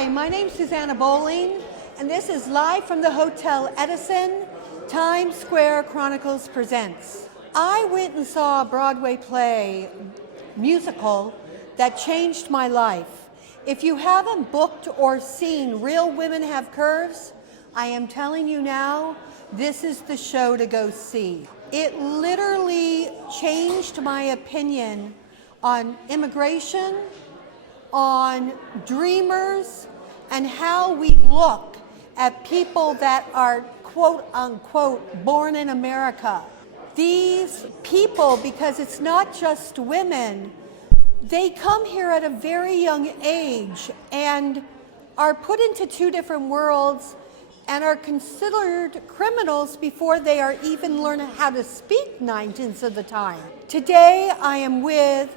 Hi, my name's Susanna Bowling, and this is live from the Hotel Edison, Times Square Chronicles Presents. I went and saw a Broadway play, musical, that changed my life. If you haven't booked or seen Real Women Have Curves, I am telling you now, this is the show to go see. It literally changed my opinion on immigration, on dreamers, and how we look at people that are quote unquote born in America. These people, because it's not just women, they come here at a very young age and are put into two different worlds and are considered criminals before they are even learning how to speak 9/10 of the time. Today I am with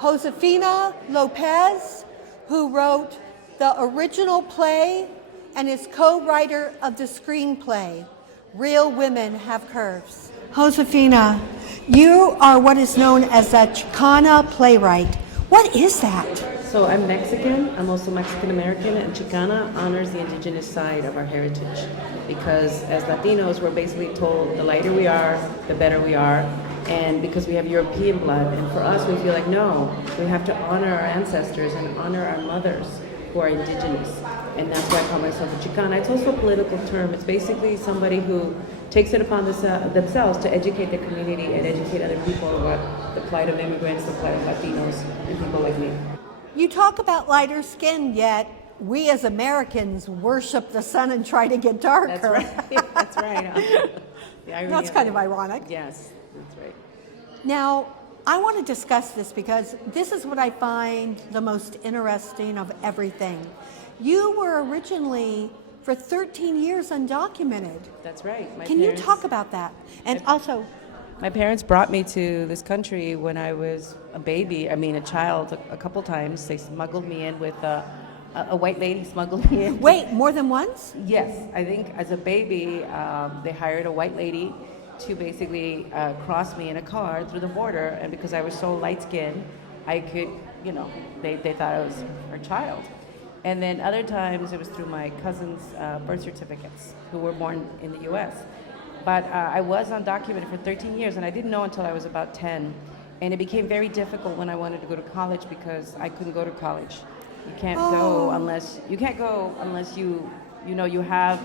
Josefina Lopez, who wrote the original play and is co-writer of the screenplay, Real Women Have Curves. Josefina, you are what is known as a Chicana playwright. What is that? So I'm Mexican, I'm also Mexican American, and Chicana honors the indigenous side of our heritage because as Latinos we're basically told the lighter we are, the better we are, and because we have European blood, and for us we feel like no, we have to honor our ancestors and honor our mothers who are indigenous, and that's why I call myself a Chicana. It's also a political term. It's basically somebody who takes it upon themselves to educate the community and educate other people about the plight of immigrants, the plight of Latinos, and people like me. You talk about lighter skin, yet we as Americans worship the sun and try to get darker. That's right. That's right. That's kind of ironic. Yes, that's right. Now, I want to discuss this because this is what I find the most interesting of everything. You were originally for 13 years undocumented. That's right. Can you talk about that? And also, my parents brought me to this country when I was a child, a couple times. They smuggled me in with a white lady smuggled me in. Wait, more than once? Yes, I think as a baby, they hired a white lady to basically cross me in a car through the border, and because I was so light-skinned, I could, they thought I was her child. And then other times it was through my cousin's birth certificates who were born in the U.S. But I was undocumented for 13 years, and I didn't know until I was about 10. And it became very difficult when I wanted to go to college because I couldn't go to college. You can't go unless you have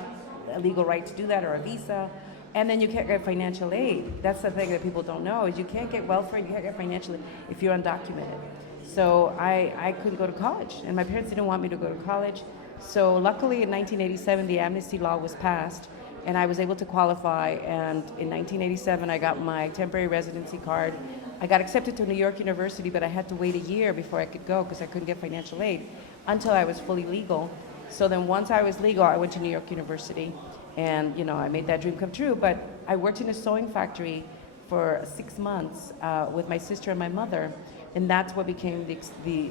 a legal right to do that or a visa. And then you can't get financial aid. That's the thing that people don't know is you can't get welfare, you can't get financial aid if you're undocumented. So I couldn't go to college, and my parents didn't want me to go to college. So luckily in 1987, the amnesty law was passed, and I was able to qualify, and in 1987 I got my temporary residency card. I got accepted to New York University, but I had to wait a year before I could go because I couldn't get financial aid until I was fully legal. So then once I was legal, I went to New York University, and I made that dream come true. But I worked in a sewing factory for 6 months with my sister and my mother, and that's what became the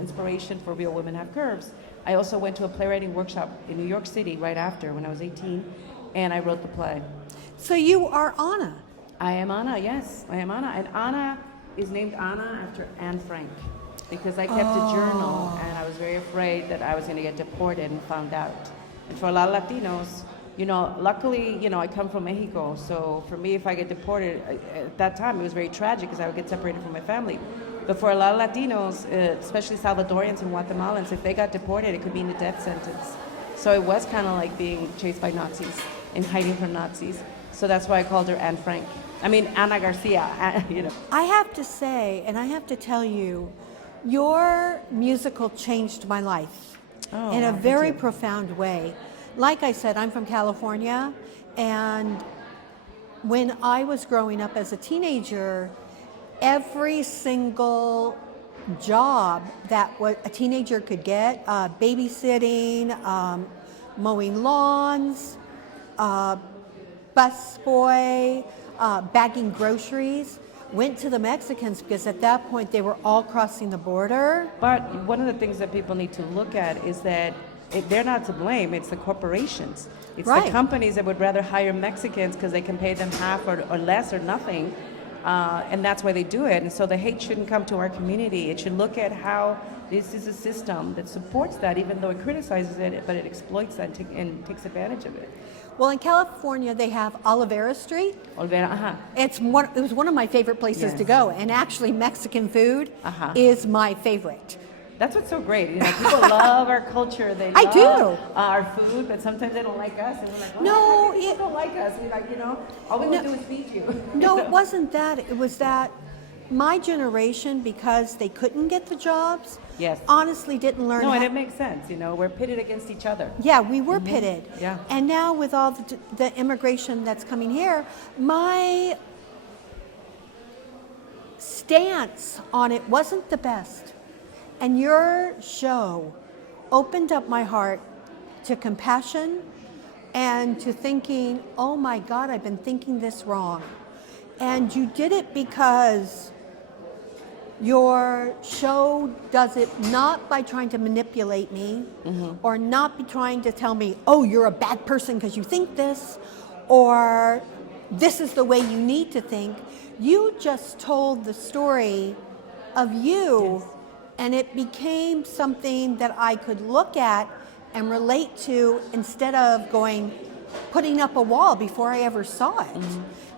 inspiration for Real Women Have Curves. I also went to a playwriting workshop in New York City right after when I was 18, and I wrote the play. So you are Anna. I am Anna, yes, I am Anna. And Anna is named Anna after Anne Frank because I kept a journal, and I was very afraid that I was going to get deported and found out. And for a lot of Latinos, luckily, I come from Mexico, so for me, if I get deported, at that time, it was very tragic because I would get separated from my family. But for a lot of Latinos, especially Salvadorians and Guatemalans, if they got deported, it could mean a death sentence. So it was kind of like being chased by Nazis and hiding from Nazis. So that's why I called her Ana Garcia, I have to say, and I have to tell you, your musical changed my life in a very profound way. Like I said, I'm from California, and when I was growing up as a teenager, every single job that a teenager could get, babysitting, mowing lawns, busboy, bagging groceries, went to the Mexicans because at that point they were all crossing the border. But one of the things that people need to look at is that they're not to blame. It's the corporations. It's right. The companies that would rather hire Mexicans because they can pay them half or less or nothing And that's why they do it. And so the hate shouldn't come to our community. It should look at how this is a system that supports that, even though it criticizes it, but it exploits that and takes advantage of it. Well, in California, they have Olivera Street. Olvera, ajá. It was one of my favorite places to go, and actually Mexican food is my favorite. That's what's so great. You know, people love our culture. They I love do. Our food, but sometimes they don't like us, and we're like, oh, No, people don't like us. We're like, all we want to do is feed you. No, it wasn't that. It was that my generation, because they couldn't get the jobs, Yes. honestly didn't learn No, how. and it makes sense. We're pitted against each other. Yeah, we were pitted. Yeah. And now with all the immigration that's coming here, my stance on it wasn't the best. And your show opened up my heart to compassion and to thinking, oh my God, I've been thinking this wrong. And you did it because your show does it not by trying to manipulate me or not be trying to tell me, oh, you're a bad person because you think this, or this is the way you need to think. You just told the story of you, and it became something that I could look at and relate to instead of putting up a wall before I ever saw it.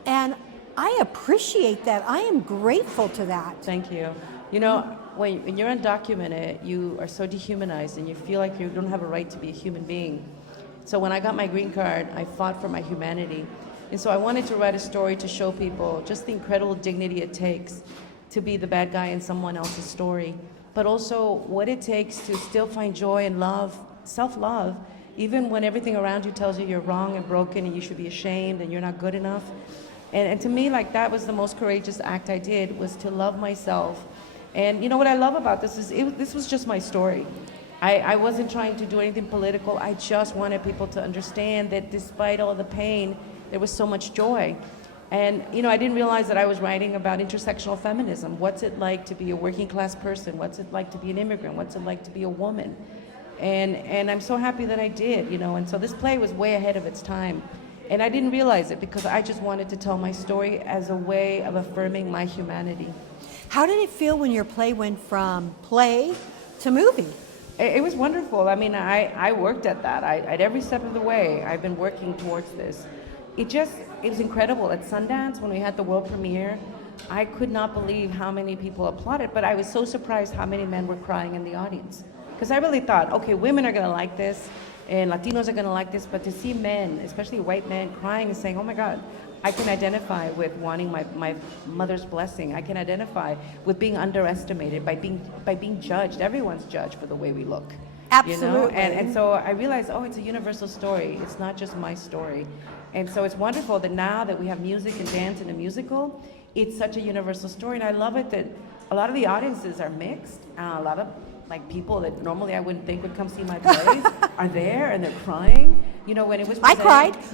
And I appreciate that. I am grateful to that. Thank you. When you're undocumented, you are so dehumanized and you feel like you don't have a right to be a human being. So when I got my green card, I fought for my humanity. And so I wanted to write a story to show people just the incredible dignity it takes to be the bad guy in someone else's story, but also what it takes to still find joy and love, self-love, even when everything around you tells you you're wrong and broken and you should be ashamed and you're not good enough. And to me, that was the most courageous act I did, was to love myself. And what I love about this is this was just my story. I wasn't trying to do anything political. I just wanted people to understand that despite all the pain, there was so much joy. And I didn't realize that I was writing about intersectional feminism. What's it like to be a working class person? What's it like to be an immigrant? What's it like to be a woman? And I'm so happy that I did, and so this play was way ahead of its time. And I didn't realize it because I just wanted to tell my story as a way of affirming my humanity. How did it feel when your play went from play to movie? It was wonderful. I mean, I worked at that. At every step of the way, I've been working towards this. It was incredible. At Sundance, when we had the world premiere, I could not believe how many people applauded, but I was so surprised how many men were crying in the audience. Because I really thought, okay, women are gonna like this, and Latinos are gonna like this, but to see men, especially white men, crying and saying, oh my God, I can identify with wanting my mother's blessing. I can identify with being underestimated, by being judged. Everyone's judged for the way we look. Absolutely. And so I realized, it's a universal story. It's not just my story. And so it's wonderful that now that we have music and dance in a musical, it's such a universal story. And I love it that a lot of the audiences are mixed. A lot of people that normally I wouldn't think would come see my plays are there, and they're crying. When it was presented,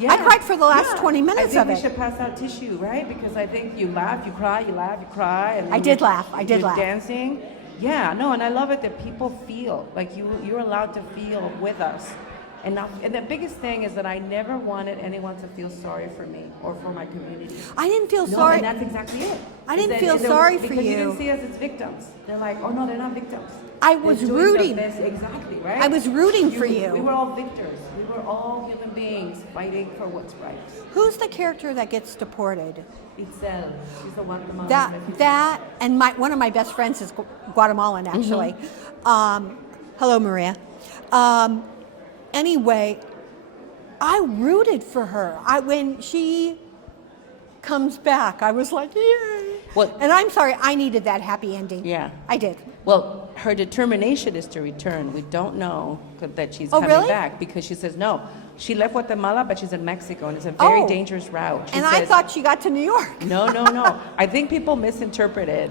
I cried for the last 20 minutes of it. I think we should pass out tissue, right? Because I think you laugh, you cry, you laugh, you cry. And I did laugh. You're dancing. Yeah, no, and I love it that people feel like you're allowed to feel with us. And the biggest thing is that I never wanted anyone to feel sorry for me or for my community. I didn't feel sorry. And that's exactly it. I didn't feel sorry for you. Because you didn't see us as victims. They're like, oh no, they're not victims. I was rooting. Exactly, right? I was rooting for you. We were all victors. We were all human beings fighting for what's right. Who's the character that gets deported? Itzel. She's the Guatemalan. That and one of my best friends is Guatemalan, actually. Hello, Maria. Anyway, I rooted for her. When she comes back, I was like, yay. And I'm sorry, I needed that happy ending. Yeah. I did. Well, her determination is to return. We don't know that she's coming back because she says no. She left Guatemala, but she's in Mexico, and it's a very dangerous route. I thought she got to New York. No. I think people misinterpret it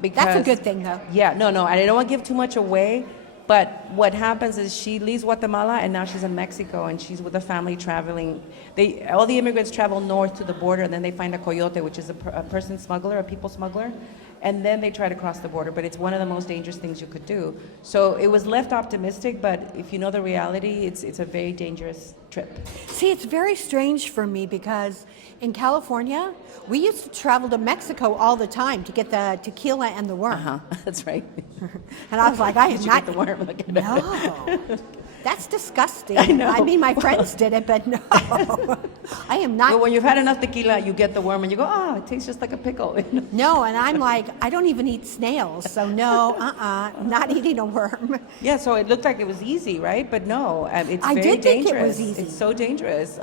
because... That's a good thing, though. Yeah, no. I don't want to give too much away, but what happens is she leaves Guatemala, and now she's in Mexico, and she's with a family traveling. All the immigrants travel north to the border, and then they find a coyote, which is a person smuggler, a people smuggler, and then they try to cross the border. But it's one of the most dangerous things you could do. So it was left optimistic, but if you know the reality, it's a very dangerous trip. See, it's very strange for me because in California, we used to travel to Mexico all the time to get the tequila and the worm. That's right. And I was like, I am Did you not. get the worm? Look at it. No. That's disgusting. I know. I mean, my friends did it, but no. I am not. But when you've had enough tequila, you get the worm and you go, oh, it tastes just like a pickle. No, and I'm like, I don't even eat snails, so no, not eating a worm. Yeah, so it looked like it was easy, right? But no, it's I very did think it dangerous. was easy. It's so dangerous.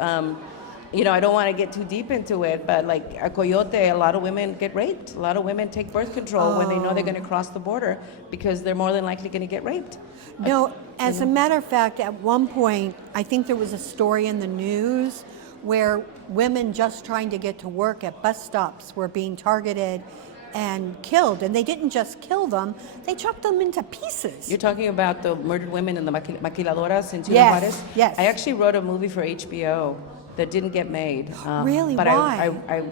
You know, I don't want to get too deep into it, but like a coyote, a lot of women get raped. A lot of women take birth control when they know they're going to cross the border because they're more than likely going to get raped. No, as a matter of fact, at one point, I think there was a story in the news where women just trying to get to work at bus stops were being targeted and killed. And they didn't just kill them, they chopped them into pieces. You're talking about the murdered women in the maquiladoras in Ciudad Yes, Juarez? yes. I actually wrote a movie for HBO that didn't get made. Really? But Why?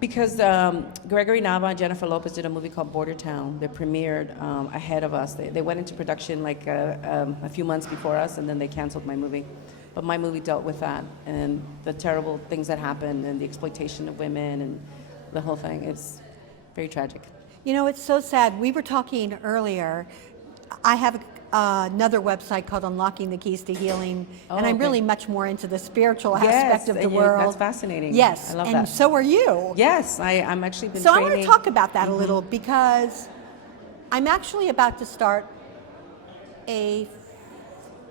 Because Gregory Nava and Jennifer Lopez did a movie called Border Town that premiered ahead of us. They went into production like a few months before us, and then they canceled my movie. But my movie dealt with that and the terrible things that happened and the exploitation of women and the whole thing. It's very tragic. You know, it's so sad. We were talking earlier. I have another website called Unlocking the Keys to Healing, and I'm okay. really much more into the spiritual Yes, aspect of the world. That's fascinating. Yes, I love and that. so are you. Yes, I'm actually been So I training. want to talk about that a little because I'm actually about to start a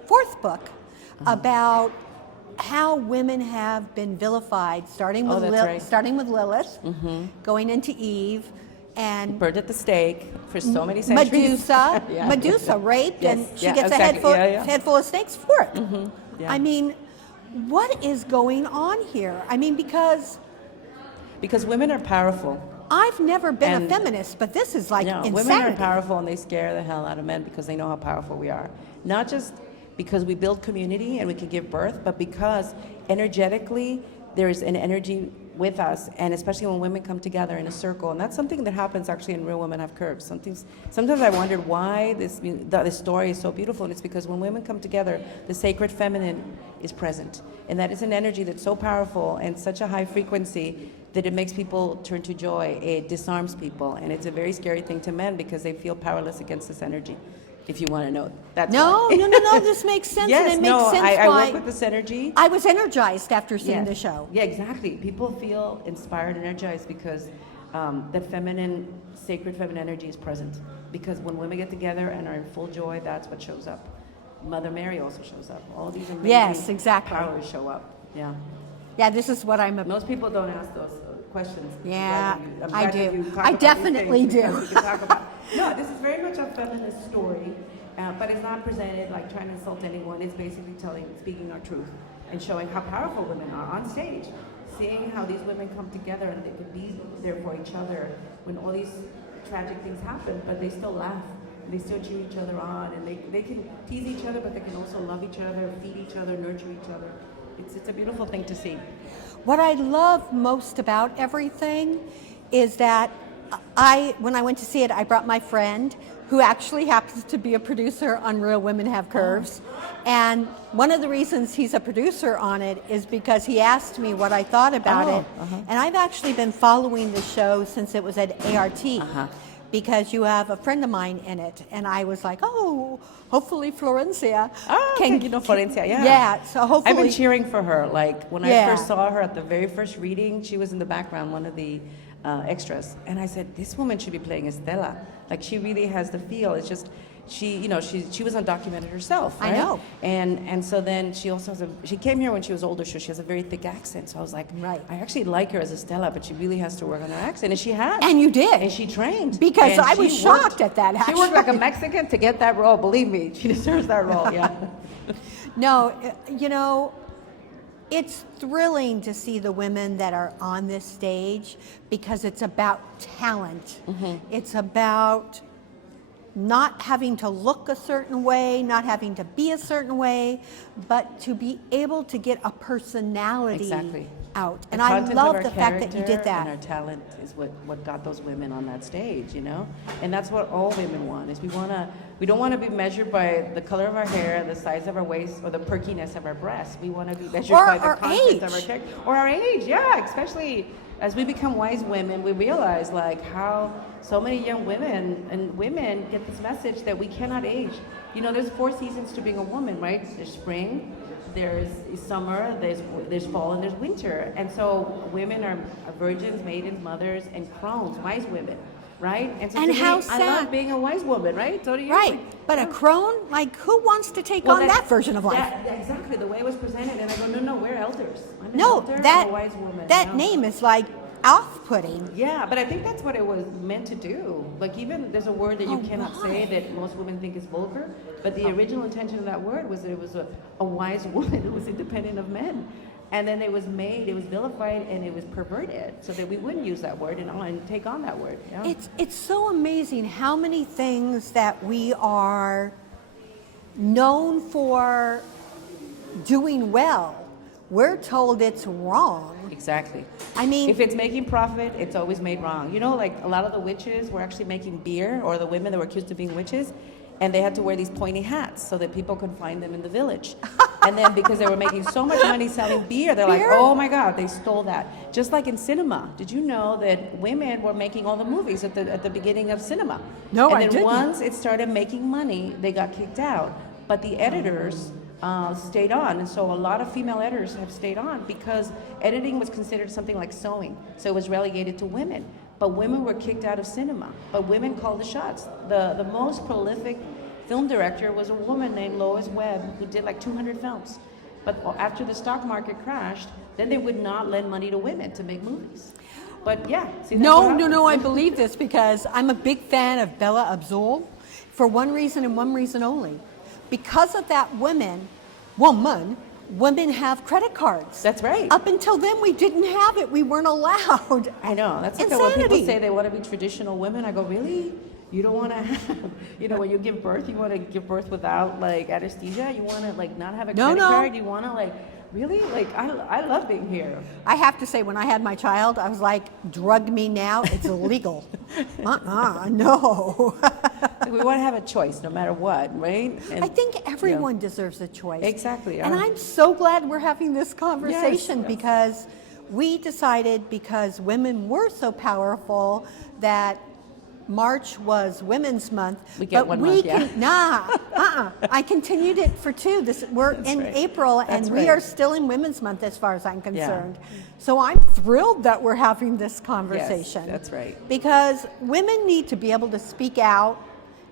fourth book about how women have been vilified, starting with that's right. starting with Lilith, going into Eve, and Burned at the stake for so many centuries. Medusa. Yeah. Medusa raped, Yes, and she yeah, gets exactly. a head full of snakes for it. Yeah. I mean, what is going on here? I mean, because Because women are powerful. I've never been a And- feminist, but this is like No, insanity. women are powerful and they scare the hell out of men because they know how powerful we are. Not just because we build community and we can give birth, but because energetically there is an energy with us, and especially when women come together in a circle, and that's something that happens actually in Real Women Have Curves. Sometimes I wondered why this story is so beautiful, and it's because when women come together, the sacred feminine is present, and that is an energy that's so powerful and such a high frequency that it makes people turn to joy. It disarms people, and it's a very scary thing to men because they feel powerless against this energy. If you want to know, that's No, why. no, this makes sense, Yes, and it makes no, sense I why work with this energy. I was energized after seeing Yes. the show. Yeah, exactly. People feel inspired, energized because the feminine, sacred feminine energy is present. Because when women get together and are in full joy, that's what shows up. Mother Mary also shows up. All these amazing Yes, exactly. powers show up. Yeah. Yeah, this is what I'm about. Most people don't ask those questions. Yeah, I'm I glad that do. you talk I about these definitely things do. because we can talk about. No, this is very much a feminist story, but it's not presented like trying to insult anyone. It's basically speaking our truth and showing how powerful women are on stage, seeing how these women come together and they can be there for each other when all these tragic things happen, but they still laugh. They still cheer each other on, and they can tease each other, but they can also love each other, feed each other, nurture each other. It's a beautiful thing to see. What I love most about everything is that when I went to see it, I brought my friend who actually happens to be a producer on Real Women Have Curves. And one of the reasons he's a producer on it is because he asked me what I thought about it. And I've actually been following the show since it was at ART. Because you have a friend of mine in it, and I was like, oh, hopefully Florencia You know Florencia, yeah. Yeah, so hopefully. I've been cheering for her. Like when I Yeah. first saw her at the very first reading, she was in the background, one of the extras, and I said, this woman should be playing Estela. Like she really has the feel. It's just she was undocumented herself. I right? know. And so then she also she came here when she was older, so she has a very thick accent. So I was like, Right. I actually like her as Estela, but she really has to work on her accent, and she has. And you did. And she trained. Because And I she was shocked worked- at that, She worked like a actually. Mexican to get that role. Believe me, she deserves that role. Yeah. No, you know, it's thrilling to see the women that are on this stage because it's about talent. It's about not having to look a certain way, not having to be a certain way, but to be able to get a personality Exactly. out. The And I content of love our the fact that you did character and that. our talent is what got those women on that stage, you know? And that's what all women want, is we don't want to be measured by the color of our hair, the size of our waist, or the perkiness of our breasts. We want to be measured Or by the our content of our age. character. Or our age, yeah, especially as we become wise women, we realize like how so many young women get this message that we cannot age. You know, there's 4 seasons to being a woman, right? There's spring, there's summer, there's fall, and there's winter. And so women are virgins, maidens, mothers, and crones, wise women, right? And so And to me, how I sad. love being a wise woman, right? So do you. Right. But a crone, like, who wants to take Well, on that version of life? Exactly, the way it was presented. And I go, no, we're elders. I'm an No, elder, I'm that a wise woman. that you know? name is like off-putting. Yeah, but I think that's what it was meant to do. Like, even there's a word that you Oh, cannot why? say that most women think is vulgar, but the original intention of that word was that it was a wise woman who was independent of men. And then it was vilified, and it was perverted so that we wouldn't use that word and take on that word. Yeah. It's so amazing how many things that we are known for doing well, we're told it's wrong. Exactly. I mean, If it's making profit, it's always made wrong. You know, like a lot of the witches were actually making beer, or the women that were accused of being witches, and they had to wear these pointy hats so that people could find them in the village. And then because they were making so much money selling beer, they're like, Beer? oh my God, they stole that. Just like in cinema. Did you know that women were making all the movies at the beginning of cinema? No, and I then didn't. once it started making money, they got kicked out. But the editors stayed on, and so a lot of female editors have stayed on because editing was considered something like sewing, so it was relegated to women. But women were kicked out of cinema. But women called the shots. The most prolific film director was a woman named Lois Webb, who did like 200 films. But after the stock market crashed, then they would not lend money to women to make movies. But yeah, see, that's what no, I happens. believe this because I'm a big fan of Bella Abdul for one reason and one reason only. Because of that women have credit cards. That's right. Up until then, we didn't have it. We weren't allowed. I know. That's like when people Insanity. say they want to be traditional women. I go, really? You don't want to have, when you give birth, you want to give birth without like anesthesia? You want to like not have a No, credit no. card? You want to like, really? Like, I love being here. I have to say, when I had my child, I was like, drug me now, it's illegal. No. We want to have a choice no matter what, right? And, I think everyone deserves a choice. Exactly. And I'm so glad we're having this conversation Yes. because we decided, because women were so powerful, that March was Women's Month. We get but one we month, yeah. I continued it for 2. We're That's in right. April, and That's we right. are still in Women's Month as far as I'm concerned. So I'm thrilled that we're having this conversation. Yes, that's right. Because women need to be able to speak out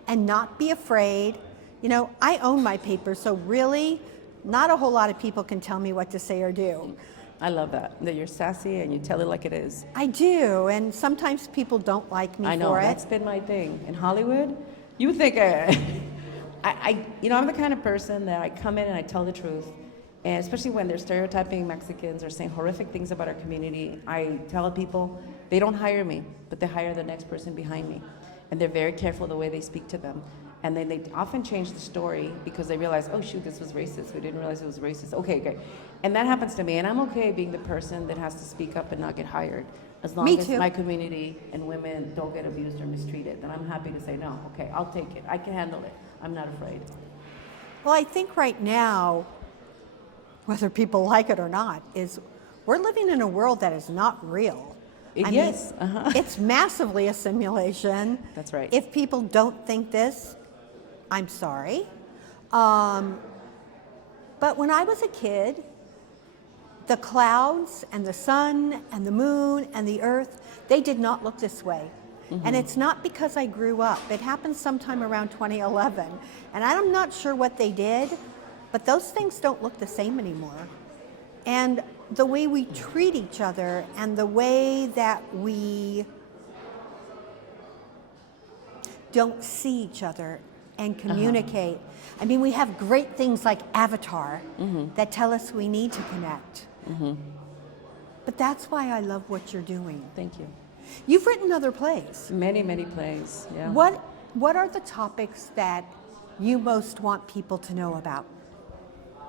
and not be afraid. You know, I own my paper, so really, not a whole lot of people can tell me what to say or do. I love that you're sassy and you tell it like it is. I do, and sometimes people don't like me I know, for that's it. been my thing. In Hollywood, you think I'm the kind of person that I come in and I tell the truth. And especially when they're stereotyping Mexicans or saying horrific things about our community, I tell people they don't hire me, but they hire the next person behind me. And they're very careful the way they speak to them. And then they often change the story because they realize, oh shoot, this was racist. We didn't realize it was racist. Okay. And that happens to me. And I'm okay being the person that has to speak up and not get hired. As long Me as too. my community and women don't get abused or mistreated, then I'm happy to say, no, okay, I'll take it. I can handle it. I'm not afraid. Well, I think right now, whether people like it or not, is we're living in a world that is not real. Yes. It's massively a simulation. That's right. If people don't think this, I'm sorry. But when I was a kid, the clouds and the sun and the moon and the earth, they did not look this way. Mm-hmm. And it's not because I grew up. It happened sometime around 2011. And I'm not sure what they did, but those things don't look the same anymore. And the way we treat each other and the way that we don't see each other and communicate. I mean, we have great things like Avatar that tell us we need to connect. But that's why I love what you're doing. Thank you. You've written other plays. Many, many plays. Yeah. What are the topics that you most want people to know about?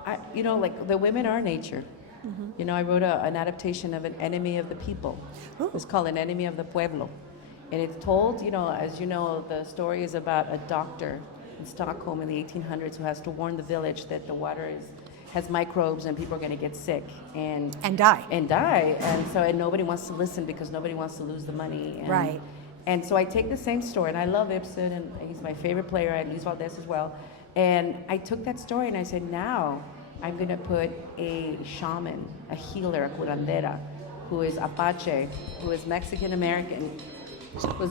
Like the women are nature. You know, I wrote an adaptation of An Enemy of the People. Ooh. It's called An Enemy of the Pueblo. And it's told, you know, as you know, the story is about a doctor in Stockholm in the 1800s who has to warn the village that the water has microbes and people are going to get sick and die. And nobody wants to listen because nobody wants to lose the money. And, Right. And so I take the same story, and I love Ibsen, and he's my favorite player, and Luis Valdez as well. And I took that story and I said, now I'm going to put a shaman, a healer, a curandera, who is Apache, who is Mexican American.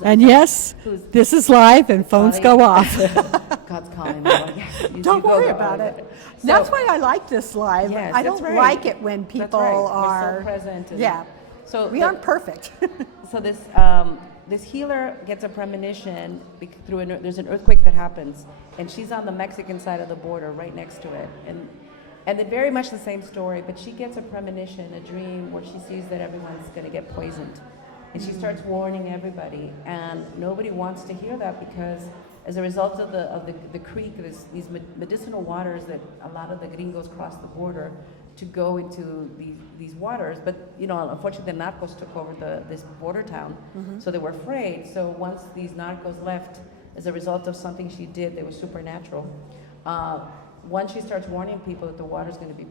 And yes, this is live and phones go off. God's calling me. Don't worry about it. So, that's why I like this live. Yes, I don't right. like it when people That's right. are We're so present. Yeah. So we aren't perfect. So this healer gets a premonition through there's an earthquake that happens, and she's on the Mexican side of the border, right next to it, and then very much the same story. But she gets a premonition, a dream, where she sees that everyone's going to get poisoned, and she starts warning everybody, and nobody wants to hear that because as a result of the creek, these medicinal waters that a lot of the gringos cross the border to go into these waters, but you know, unfortunately, the narcos took over this border town, so they were afraid. So once these narcos left, as a result of something she did that was supernatural, once she starts warning people that the water is going to be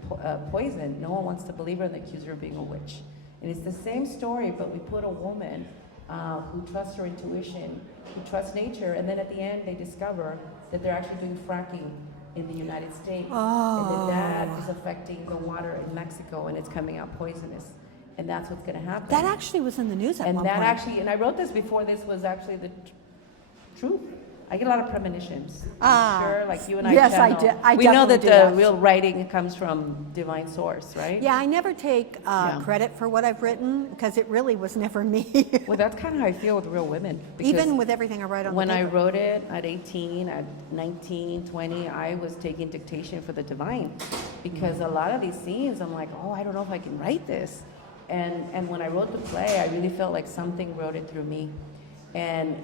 poisoned, no one wants to believe her and accuse her of being a witch. And it's the same story, but we put a woman who trusts her intuition, who trusts nature, and then at the end they discover that they're actually doing fracking in the United States, and that is affecting the water in Mexico, and it's coming out poisonous, and that's what's going to happen. That actually was in the news at one point. And I wrote this before this was actually the truth. I get a lot of premonitions. Sure, like you and I. Yes, channel. I did. We know that the real writing comes from divine source, right? Yeah, I never take credit for what I've written because it really was never me. Well, that's kind of how I feel with real women. Even with everything I write on when the I paper. wrote it at 18, at 19, 20, I was taking dictation for the divine because a lot of these scenes, I'm like, oh, I don't know if I can write this. And when I wrote the play, I really felt like something wrote it through me. And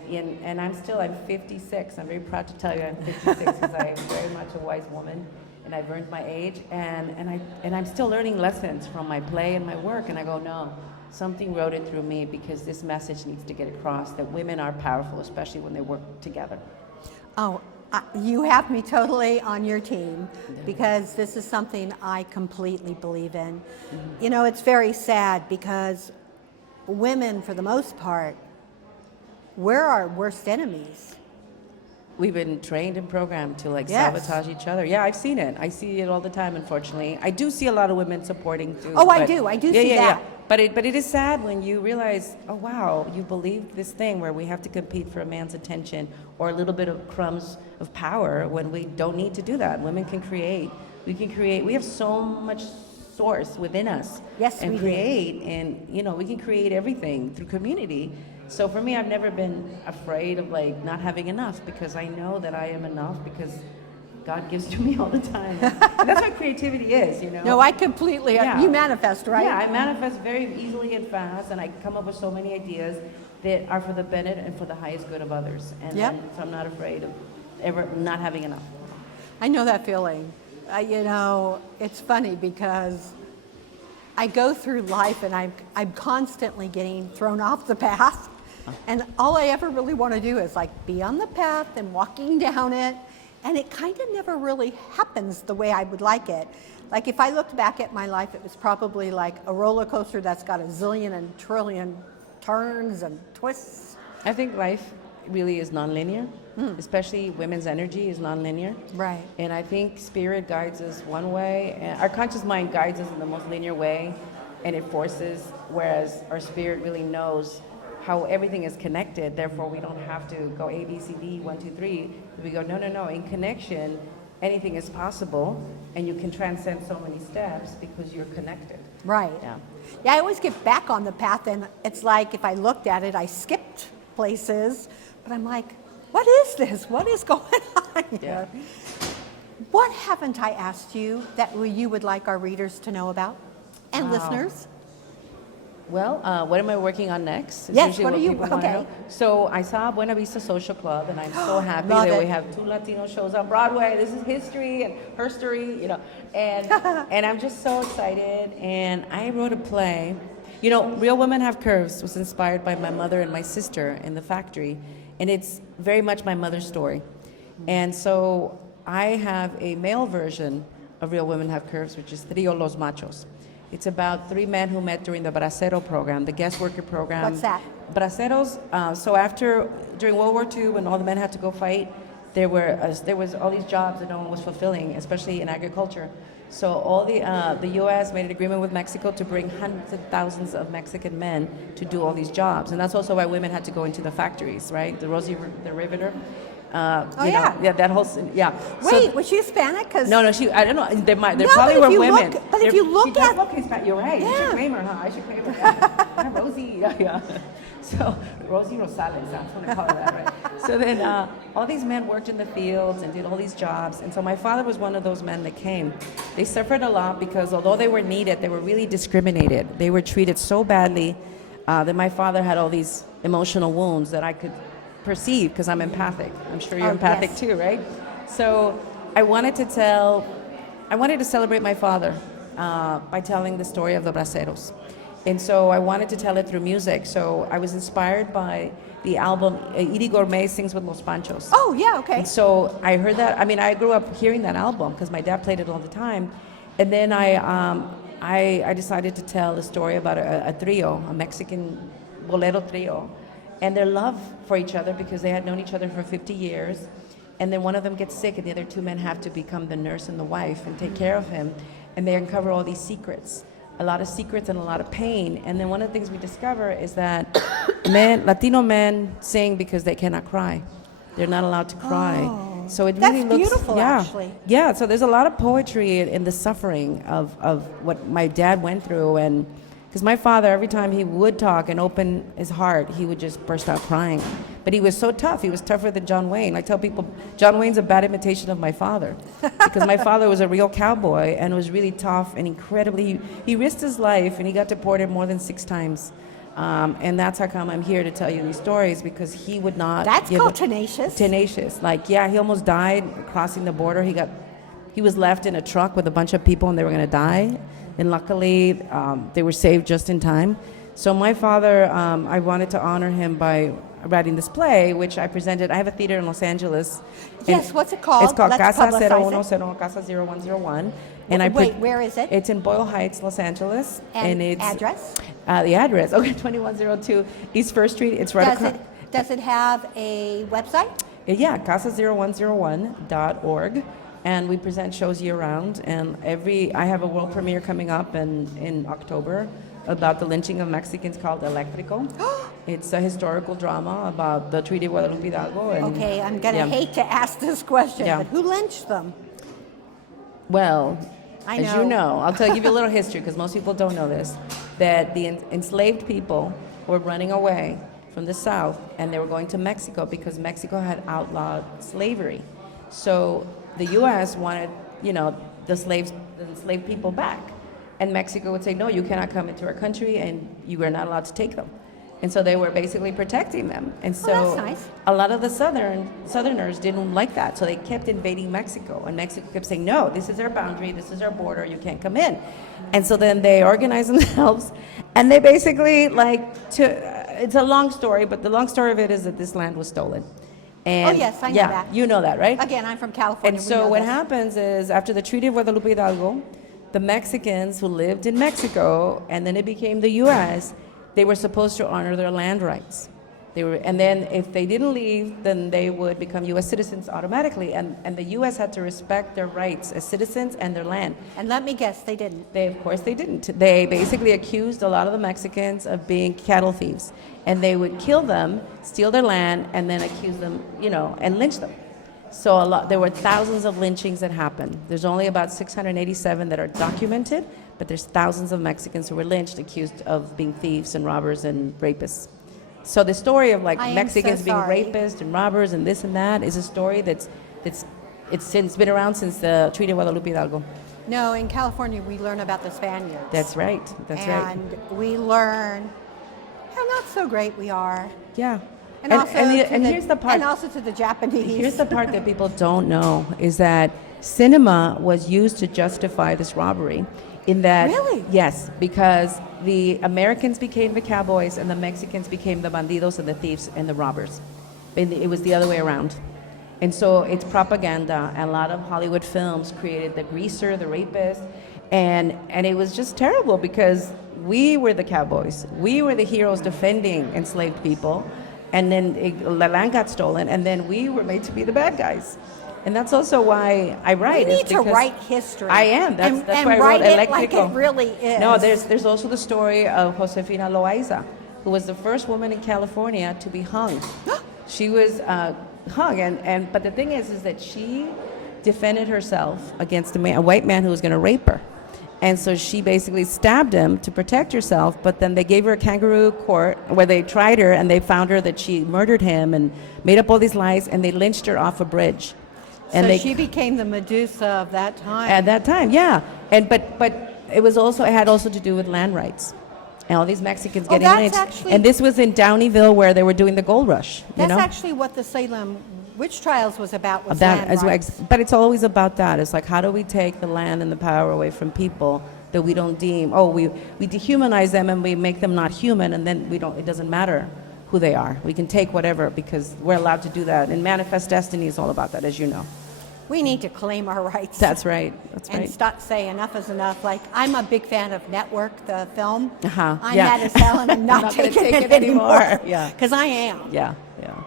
I'm 56. I'm very proud to tell you I'm 56 because I am very much a wise woman, and I've earned my age. And I'm still learning lessons from my play and my work. And I go, no, something wrote it through me because this message needs to get across that women are powerful, especially when they work together. Oh, you have me totally on your team because this is something I completely believe in. You know, it's very sad because women, for the most part, we're our worst enemies. We've been trained and programmed to Yes. sabotage each other. Yeah, I've seen it. I see it all the time, unfortunately. I do see a lot of women supporting too. Oh, I do see that. But it is sad when you realize, oh wow, you believe this thing where we have to compete for a man's attention or a little bit of crumbs of power when we don't need to do that. Women can create. We have so much source within us. Yes, and we do. create, and we can create everything through community. So for me, I've never been afraid of not having enough because I know that I am enough because God gives to me all the time. And that's what creativity is, No, I completely, you manifest, right? Yeah, I manifest very easily and fast, and I come up with so many ideas that are for the benefit and for the highest good of others. And so I'm not afraid of ever not having enough. I know that feeling. It's funny because I go through life and I'm constantly getting thrown off the path. And all I ever really want to do is be on the path and walking down it. And it kind of never really happens the way I would like it. Like if I looked back at my life, it was probably like a roller coaster that's got a zillion and trillion turns and twists. I think life really is nonlinear, especially women's energy is nonlinear. Right. And I think spirit guides us one way, and our conscious mind guides us in the most linear way, and it forces, whereas our spirit really knows how everything is connected, therefore we don't have to go A, B, C, D, 1, 2, 3. We go, no, in connection, anything is possible, and you can transcend so many steps because you're connected. Right. Yeah, I always get back on the path, and it's like if I looked at it, I skipped places, but I'm like, what is this? What is going on here? Yeah. What haven't I asked you that you would like our readers to know about? And listeners? Well, what am I working on next? Is Yes, usually what are you- people wanna okay. know. So I saw Buena Vista Social Club, and I'm so happy Love that it. we have 2 Latino shows on Broadway. This is history and herstory, you know, and and I'm just so excited. And I wrote a play. You know, Real Women Have Curves was inspired by my mother and my sister in the factory, and it's very much my mother's story. And so I have a male version of Real Women Have Curves, which is Trio Los Machos. It's about 3 men who met during the Bracero program, the guest worker program. What's that? Braceros, during World War II, when all the men had to go fight, there was all these jobs that no one was fulfilling, especially in agriculture. So the U.S. made an agreement with Mexico to bring hundreds of thousands of Mexican men to do all these jobs, and that's also why women had to go into the factories, right? The Riveter. That whole yeah. Wait, was she Hispanic? No, I don't know. There No, probably but were if you women. look- but if you look she does at- look Hispanic. You're right. You Yeah. should claim her, huh? I should claim her. Yeah. Rosie. Yeah. So Rosie Rosales. That's what I call her that, right? So then all these men worked in the fields and did all these jobs. And so my father was one of those men that came. They suffered a lot because although they were needed, they were really discriminated. They were treated so badly that my father had all these emotional wounds that I could perceive because I'm empathic. I'm sure you're empathic yes. too, right? So I wanted to celebrate my father by telling the story of the Braceros. And so I wanted to tell it through music. So I was inspired by the album Edie Gourmet Sings with Los Panchos. Oh, yeah, okay. And so I heard that. I mean, I grew up hearing that album because my dad played it all the time. And then I decided to tell the story about a trio, a Mexican bolero trio, and their love for each other because they had known each other for 50 years. And then one of them gets sick, and the other 2 men have to become the nurse and the wife and take care of him. And they uncover all these secrets, a lot of secrets and a lot of pain. And then one of the things we discover is that Latino men sing because they cannot cry. They're not allowed to cry. Oh, so it that's really looks beautiful, yeah, actually. Yeah, so there's a lot of poetry in the suffering of what my dad went through. And because my father, every time he would talk and open his heart, he would just burst out crying. But he was so tough. He was tougher than John Wayne. I tell people, John Wayne's a bad imitation of my father. Because my father was a real cowboy and was really tough and incredibly, he risked his life and he got deported more than 6 times. And that's how come I'm here to tell you these stories, because he would not. That's called tenacious. Tenacious. Like, yeah, he almost died crossing the border. He was left in a truck with a bunch of people and they were going to die. And luckily, they were saved just in time. So my father, I wanted to honor him by writing this play, which I presented. I have a theater in Los Angeles. Yes, what's it called? It's called Let's Casa publicize 0101, Casa 0101. Wait, where is it? It's in Boyle Heights, Los Angeles. And it's address? The address, okay, 2102 East First Street. It's right across. Does it have a website? Yeah, casa0101.org. And we present shows year round. And I have a world premiere coming up in October about the lynching of Mexicans called Electrico. It's a historical drama about the Treaty of Guadalupe Hidalgo. And, Okay, I'm going to hate to ask this question, Yeah. but who lynched them? Well, I as know. you know, give you a little history because most people don't know this, that the enslaved people were running away from the South and they were going to Mexico because Mexico had outlawed slavery. So the U.S. wanted, the enslaved people back. And Mexico would say, no, you cannot come into our country and you are not allowed to take them. And so they were basically protecting them. And so that's nice. a lot of the Southerners didn't like that. So they kept invading Mexico. And Mexico kept saying, no, this is our boundary, this is our border, you can't come in. And so then they organized themselves and they basically it's a long story, but the long story of it is that this land was stolen. And yes, I know that. You know that, right? Again, I'm from California. And we so know what this. happens is after the Treaty of Guadalupe Hidalgo, the Mexicans who lived in Mexico and then it became the U.S., they were supposed to honor their land rights. And then if they didn't leave, then they would become U.S. citizens automatically. And the U.S. had to respect their rights as citizens and their land. And let me guess, they didn't. Of course they didn't. They basically accused a lot of the Mexicans of being cattle thieves. And they would kill them, steal their land, and then accuse them, and lynch them. So there were thousands of lynchings that happened. There's only about 687 that are documented, but there's thousands of Mexicans who were lynched, accused of being thieves and robbers and rapists. So the story of Mexicans being rapists and robbers and this and that is a story it's been around since the Treaty of Guadalupe Hidalgo. No, in California we learn about the Spaniards. That's right. That's right. And we learn how not so great we are. Yeah. And also here's the part. And also to the Japanese. Here's the part that people don't know is that cinema was used to justify this robbery. In that, Really? Yes, because the Americans became the cowboys and the Mexicans became the bandidos and the thieves and the robbers. And it was the other way around. And so it's propaganda. A lot of Hollywood films created the greaser, the rapist, and it was just terrible because we were the cowboys. We were the heroes defending enslaved people, and then the land got stolen, and then we were made to be the bad guys. And that's also why I write. We need to write history. I am. That's why I write wrote it Electrical. like it really is. No, there's also the story of Josefina Loaiza, who was the first woman in California to be hung. She was hung, but the thing is that she defended herself against a white man who was going to rape her. And so she basically stabbed him to protect herself, but then they gave her a kangaroo court where they tried her and they found her that she murdered him and made up all these lies, and they lynched her off a bridge. And so she became the Medusa of that time. At that time, yeah. But it had also to do with land rights. And all these Mexicans getting lynched. And this was in Downeyville where they were doing the gold rush. That's actually what the Salem witch trials was about, was land rights. But it's always about that. It's like, how do we take the land and the power away from people that we don't deem, we dehumanize them and we make them not human, and then it doesn't matter who they are. We can take whatever because we're allowed to do that. And Manifest Destiny is all about that, as you know. We need to claim our rights. That's right. And stop saying enough is enough. Like, I'm a big fan of Network, the film. Uh-huh. I'm mad as hell and I'm not taking it anymore. Yeah. Because I am. Yeah.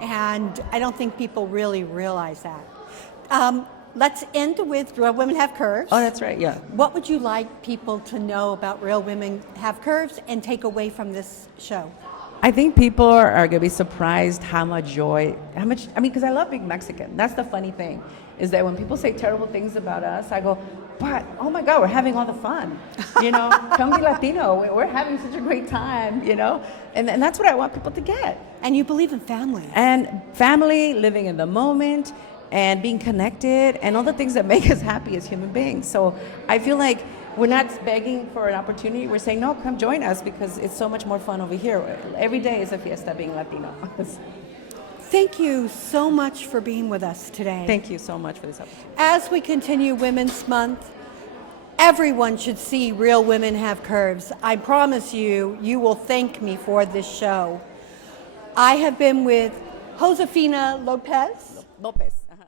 And I don't think people really realize that. Let's end with Real Women Have Curves. Oh, that's right, yeah. What would you like people to know about Real Women Have Curves and take away from this show? I think people are going to be surprised how much joy, because I love being Mexican. That's the funny thing, is that when people say terrible things about us, I go, but, oh my God, we're having all the fun. Come be Latino, we're having such a great time, And that's what I want people to get. And you believe in family. And family, living in the moment, and being connected, and all the things that make us happy as human beings. So I feel like we're not begging for an opportunity. We're saying, no, come join us because it's so much more fun over here. Every day is a fiesta being Latino. Thank you so much for being with us today. Thank you so much for this opportunity. As we continue Women's Month, everyone should see Real Women Have Curves. I promise you, you will thank me for this show. I have been with Josefina Lopez. Lopez. Uh-huh.